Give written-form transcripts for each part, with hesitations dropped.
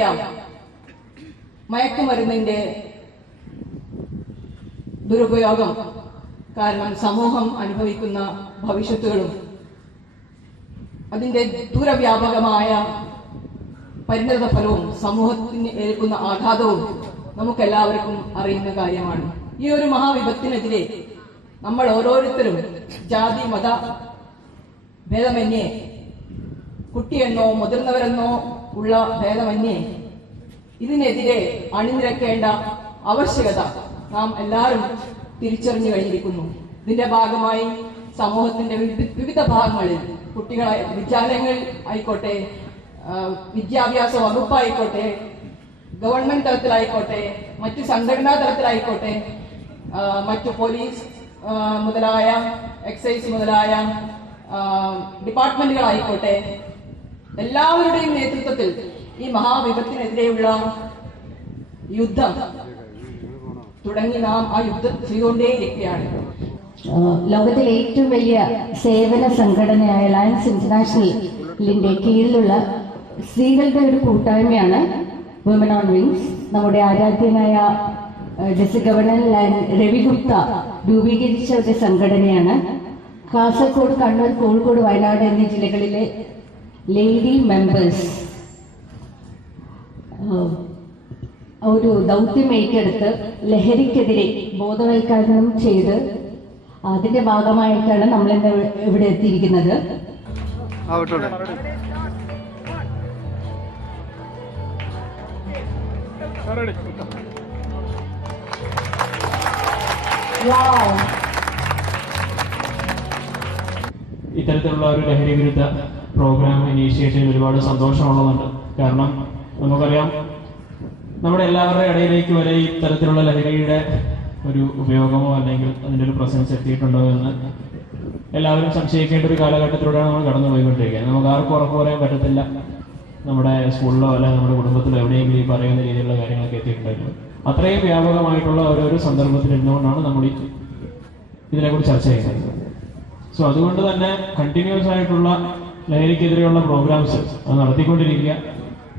നമുക്കറിയാം, മയക്കുമരുന്നിന്റെ ദുരുപയോഗം കാരണം സമൂഹം അനുഭവിക്കുന്ന ഭവിഷ്യത്തുകളും അതിന്റെ ദൂരവ്യാപകമായ പരിണിത ഫലവും സമൂഹത്തിന് ഏൽക്കുന്ന ആഘാതവും നമുക്കെല്ലാവർക്കും അറിയുന്ന കാര്യമാണ്. ഈ ഒരു മഹാവിപത്തിനെതിരെ നമ്മൾ ഓരോരുത്തരും ജാതി മത ഭേദമന്യേ, കുട്ടിയെന്നോ മുതിർന്നവരെന്നോ ഉള്ള ഭേദമന്യേ ഇതിനെതിരെ അണിനിരക്കേണ്ട ആവശ്യകത നാം എല്ലാവരും തിരിച്ചറിഞ്ഞു കഴിഞ്ഞിരിക്കുന്നു. ഇതിന്റെ ഭാഗമായി സമൂഹത്തിന്റെ വിവിധ ഭാഗങ്ങളിൽ കുട്ടികളെ വിദ്യാലയങ്ങൾ ആയിക്കോട്ടെ, വിദ്യാഭ്യാസ വകുപ്പായിക്കോട്ടെ, ഗവൺമെന്റ് തലത്തിലായിക്കോട്ടെ, മറ്റു സംഘടനാ തലത്തിലായിക്കോട്ടെ, മറ്റു പോലീസ് മുതലായ എക്സൈസ് മുതലായ ഡിപ്പാർട്ട്മെന്റുകളായിക്കോട്ടെ, എല്ലാവരുടെയും നേതൃത്വത്തിൽ ഈ മഹാവിപത്തിനെതിരെയുള്ള യുദ്ധം തുടങ്ങി നാം ആ യുദ്ധം ചെയ്തുകൊണ്ടേയിരിക്കുകയാണ്. ലോകത്തിലെ ഏറ്റവും വലിയ സേവന സംഘടനയായ അലയൻസ് ഇന്റർനാഷണലിന്റെ കീഴിലുള്ള സ്ത്രീകളുടെ ഒരു കൂട്ടായ്മയാണ് വിമൻ ഓൺ വിങ്സ്. നമ്മുടെ ആരാധ്യനായ ഡിസ്ട്രിക്ട് ഗവർണർ രവി ഗുപ്ത രൂപീകരിച്ച ഒരു സംഘടനയാണ്. കാസർഗോഡ്, കണ്ണൂർ, കോഴിക്കോട്, വയനാട് എന്നീ ജില്ലകളിലെ ലേഡി മെമ്പേഴ്സ് ഒരു ദൗത്യം ഏറ്റെടുത്ത് ലഹരിക്കെതിരെ ബോധവൽക്കരണം ചെയ്ത് അതിന്റെ ഭാഗമായിട്ടാണ് നമ്മൾ ഇന്ന് ഇവിടെ എത്തിയിരിക്കുന്നത്. ഇത്തരത്തിലുള്ള ഒരു ലഹരി വിരുദ്ധ പ്രോഗ്രാം ഇനീഷ്യേറ്റ് ചെയ്ത് ഒരുപാട് സന്തോഷമുള്ളതുണ്ട്. കാരണം നമുക്കറിയാം, നമ്മുടെ എല്ലാവരുടെ ഇടയിലേക്ക് വരെ ഇത്തരത്തിലുള്ള ലഹരിയുടെ ഒരു ഉപയോഗമോ അല്ലെങ്കിൽ അതിൻ്റെ ഒരു പ്രസൻസ് എത്തിയിട്ടുണ്ടോ എന്ന് എല്ലാവരും സംശയിക്കേണ്ട ഒരു കാലഘട്ടത്തിലൂടെയാണ് നമ്മൾ കടന്നുപോയിക്കൊണ്ടിരിക്കുന്നത്. നമുക്ക് ആർക്കും ഉറപ്പ് പറയാൻ പറ്റത്തില്ല നമ്മുടെ സ്കൂളിലോ അല്ലെങ്കിൽ നമ്മുടെ കുടുംബത്തിലോ എവിടെയെങ്കിലും ഈ പറയുന്ന രീതിയിലുള്ള കാര്യങ്ങളൊക്കെ എത്തിയിട്ടുണ്ടായിരുന്നു. അത്രയും വ്യാപകമായിട്ടുള്ള ഓരോരോ സന്ദർഭത്തിൽ ഇരുന്നുകൊണ്ടാണ് നമ്മൾ ഇതിനെക്കുറിച്ച് ചർച്ച ചെയ്യുന്നത്. സോ അതുകൊണ്ട് തന്നെ കണ്ടിന്യൂസ് ആയിട്ടുള്ള ലഹരിക്കെതിരെയുള്ള പ്രോഗ്രാംസ് അത് നടത്തിക്കൊണ്ടിരിക്കുക.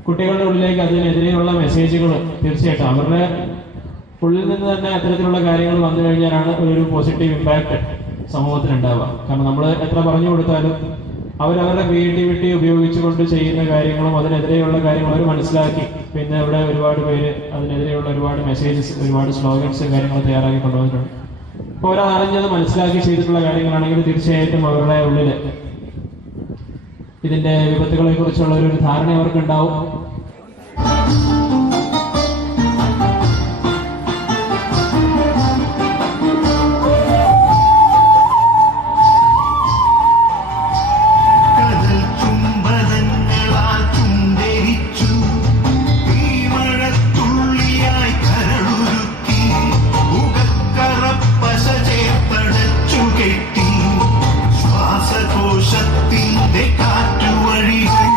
കുട്ടികളുടെ ഉള്ളിലേക്ക് അതിനെതിരെയുള്ള മെസ്സേജുകൾ തീർച്ചയായിട്ടും അവരുടെ ഉള്ളിൽ നിന്ന് തന്നെ അത്തരത്തിലുള്ള കാര്യങ്ങൾ വന്നു കഴിഞ്ഞാലാണ് ഒരു പോസിറ്റീവ് ഇമ്പാക്ട് സമൂഹത്തിനുണ്ടാവുക. കാരണം നമ്മൾ എത്ര പറഞ്ഞു കൊടുത്താലും അവരവരുടെ ക്രിയേറ്റിവിറ്റി ഉപയോഗിച്ചുകൊണ്ട് ചെയ്യുന്ന കാര്യങ്ങളും അതിനെതിരെയുള്ള കാര്യങ്ങൾ അവർ മനസ്സിലാക്കി പിന്നെ ഇവിടെ ഒരുപാട് പേര് അതിനെതിരെയുള്ള ഒരുപാട് മെസ്സേജസ്, ഒരുപാട് സ്ലോഗൻസ് കാര്യങ്ങൾ തയ്യാറാക്കി കൊണ്ടുവന്നിട്ടുണ്ട്. അപ്പോൾ അവരറിഞ്ഞത് മനസ്സിലാക്കി ചെയ്തിട്ടുള്ള കാര്യങ്ങളാണെങ്കിൽ തീർച്ചയായിട്ടും അവരുടെ ഉള്ളിൽ ഇതിന്റെ വിപത്തുകളെ കുറിച്ചുള്ള ഒരു ധാരണ അവർക്കുണ്ടാവും. ശ്വാസകോശത്തിന്റെ കാറ്റുവഴികൾ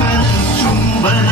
കനൽ ചുംബന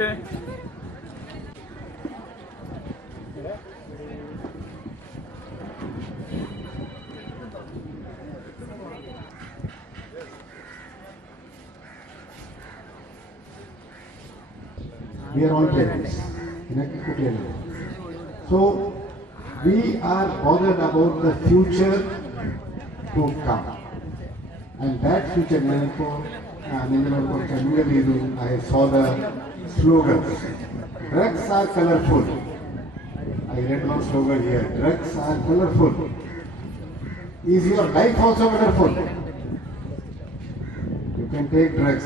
We are all parents. So we are bothered about the future to come. And that future, I saw the slogans. Drugs are colorful. I read one slogan here. Drugs are colorful. Is your life also colorful? You can take drugs.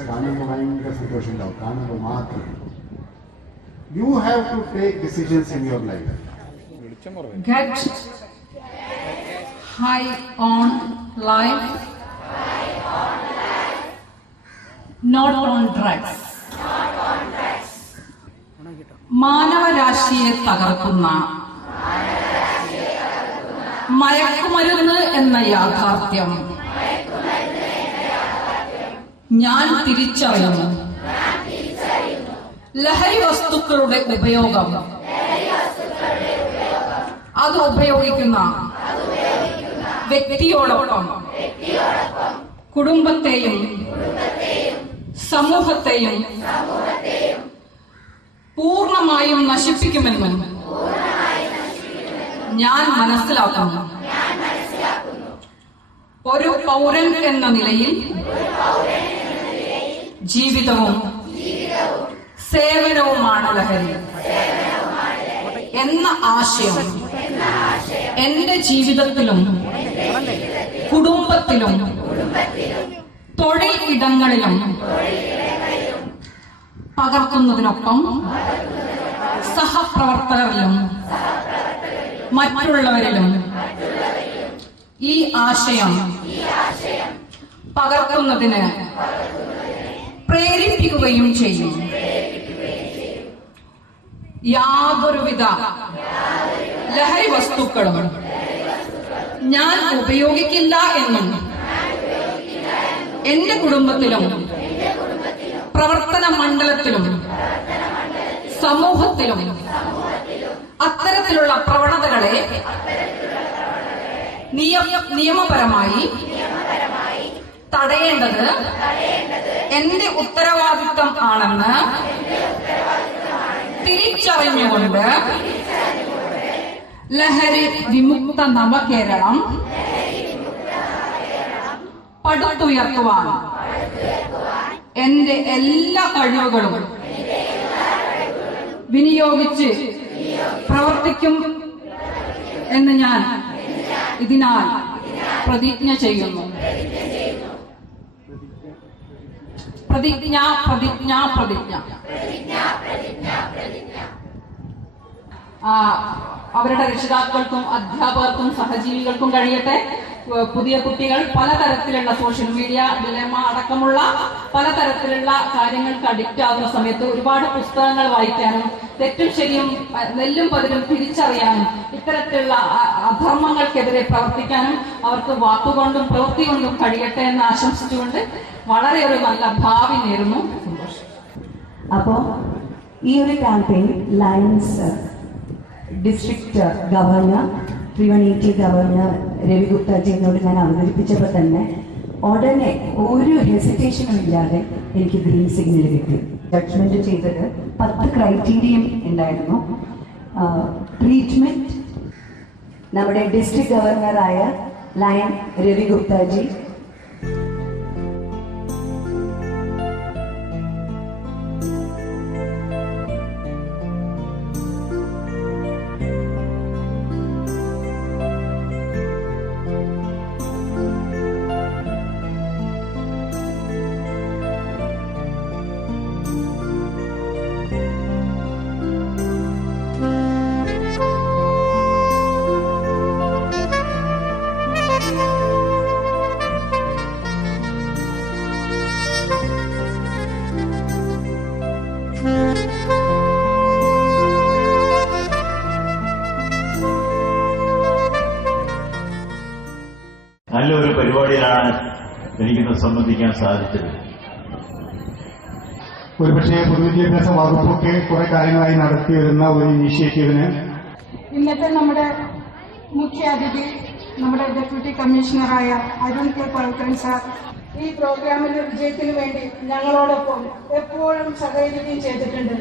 You have to take decisions in your life. Get high on life, not on drugs. മാനവരാശിയെ തകർക്കുന്ന മയക്കുമരുന്ന് എന്ന യാഥാർത്ഥ്യം ഞാൻ തിരിച്ചറിയുന്നു. ലഹരി വസ്തുക്കളുടെ ഉപയോഗം, അത് ഉപയോഗിക്കുന്ന വ്യക്തിയോടൊപ്പം കുടുംബത്തെയും സമൂഹത്തെയും പൂർണ്ണമായും നശിപ്പിക്കുമെന്നും ഞാൻ മനസ്സിലാക്കുന്നു. ഒരു പൗരൻ എന്ന നിലയിൽ ജീവിതവും സേവനവുമാണ് ലഹരി എന്ന ആശയം എന്റെ ജീവിതത്തിലും കുടുംബത്തിലും തൊഴിൽ ഇടങ്ങളിലും പകർത്തുന്നതിനൊപ്പം സഹപ്രവർത്തകരിലും മറ്റുള്ളവരിലും ഈ ആശയം പകർത്തുന്നതിന് പ്രേരിപ്പിക്കുകയും ചെയ്യും. യാതൊരുവിധ ലഹരി വസ്തുക്കളും ഞാൻ ഉപയോഗിക്കില്ല എന്നും എന്റെ കുടുംബത്തിലും പ്രവർത്തന മണ്ഡലത്തിലും സമൂഹത്തിലും അത്തരത്തിലുള്ള പ്രവണതകളെ നിയമപരമായി തടയേണ്ടത് എന്റെ ഉത്തരവാദിത്വം ആണെന്ന് തിരിച്ചറിഞ്ഞുകൊണ്ട് ലഹരി വിമുക്ത നവകേരളം പടുത്തുയർത്തുവാൻ എന്റെ എല്ലാ കഴിവുകളും വിനിയോഗിച്ച് പ്രവർത്തിക്കും എന്ന് ഞാൻ ഇതിനാൽ പ്രതിജ്ഞ ചെയ്യുന്നു. പ്രതിജ്ഞ പ്രതിജ്ഞ പ്രതിജ്ഞ. അവരുടെ രക്ഷിതാക്കൾക്കും അധ്യാപകർക്കും സഹജീവികൾക്കും കഴിയട്ടെ. പുതിയ കുട്ടികൾ പലതരത്തിലുള്ള സോഷ്യൽ മീഡിയ ഡിലെമ അടക്കമുള്ള പലതരത്തിലുള്ള കാര്യങ്ങൾക്ക് അഡിക്റ്റ് ആകുന്ന സമയത്ത് ഒരുപാട് പുസ്തകങ്ങൾ വായിക്കാനും തെറ്റും ശരിയും നെല്ലും പതിരും തിരിച്ചറിയാനും ഇത്തരത്തിലുള്ള അധർമ്മങ്ങൾക്കെതിരെ പ്രവർത്തിക്കാനും അവർക്ക് വാക്കുകൊണ്ടും പ്രവൃത്തി കൊണ്ടും കഴിയട്ടെ എന്ന് ആശംസിച്ചുകൊണ്ട് വളരെ ഒരു നല്ല ഭാവി നേരുന്നു. സന്തോഷം. അപ്പോൾ ഈ ഒരു campaign lions district governor 380 governor Ravi ഗുപ്താജിയോട് ഞാൻ അവതരിപ്പിച്ചപ്പോൾ തന്നെ ഉടനെ ഒരു ഹെസിറ്റേഷനും ഇല്ലാതെ എനിക്ക് ഗ്രീൻ സിഗ്നൽ കിട്ടി. ജഡ്ജ്മെന്റ് ചെയ്തത് 10 ക്രൈറ്റീരിയം ഉണ്ടായിരുന്നു. ട്രീറ്റ്മെന്റ് നമ്മുടെ ഡിസ്ട്രിക്ട് ഗവർണറായ ലയൺ രവി ഗുപ്താജി, നല്ലൊരു പരിപാടിയിലാണ് എനിക്കിന്ന് സംബന്ധിക്കാൻ സാധിച്ചത്. ഒരുപക്ഷെ പൊതുവിദ്യാഭ്യാസ വകുപ്പൊക്കെ കുറെ കാര്യങ്ങളായി നടത്തി വരുന്ന ഒരു ഇനീഷ്യേറ്റീവിന് ഇന്നത്തെ നമ്മുടെ മുഖ്യ അതിഥി നമ്മുടെ ഡെപ്യൂട്ടി കമ്മീഷണറായ അരുൺ കെ പവിത്രൻ സാർ ഈ പ്രോഗ്രാമിന്റെ വിജയത്തിന് വേണ്ടി ഞങ്ങളോടൊപ്പം എപ്പോഴും സഹകരിക്കുകയും ചെയ്തിട്ടുണ്ട്.